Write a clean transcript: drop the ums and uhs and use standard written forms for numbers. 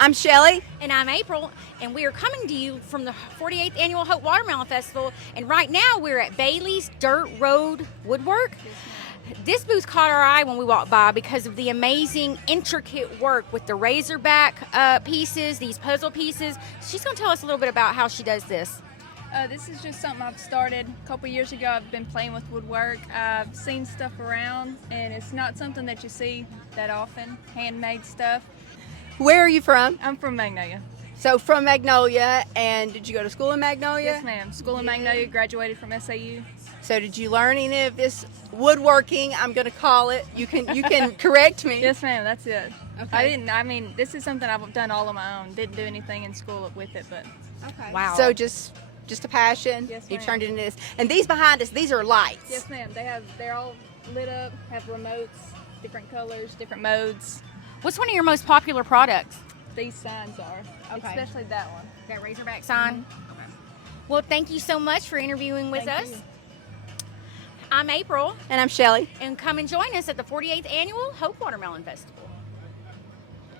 I'm Shelly. And I'm April, and we are coming to you from the 48th Annual Hope Watermelon Festival. And right now we're at Bailey's Dirtroad Woodwork. This booth caught our eye when we walked by because of the amazing, intricate work with the razorback pieces, these puzzle pieces. She's going to tell us a little bit about how she does this. This is just something I've started a couple years ago. I've been playing with woodwork. I've seen stuff around, and it's not something that you see that often, handmade stuff. Where are you from? I'm from Magnolia. So from Magnolia, and did you go to school in Magnolia? Yes, ma'am. School in Magnolia, graduated from SAU. So did you learn any of this woodworking? I'm going to call it. You can correct me. Yes, ma'am. That's it. Okay. This is something I've done all on my own. Didn't do anything in school with it, but. Okay. Wow. So just a passion. Yes, You ma'am. turned it into this. And these behind us, these are lights. Yes, ma'am. They're all lit up, have remotes, different colors, different modes. What's one of your most popular products? These signs are, Okay. especially that one. That razorback sign? Okay. Well, thank you so much for interviewing with Thank us. you. I'm April, And I'm Shelly. and come and join us at the 48th Annual Hope Watermelon Festival.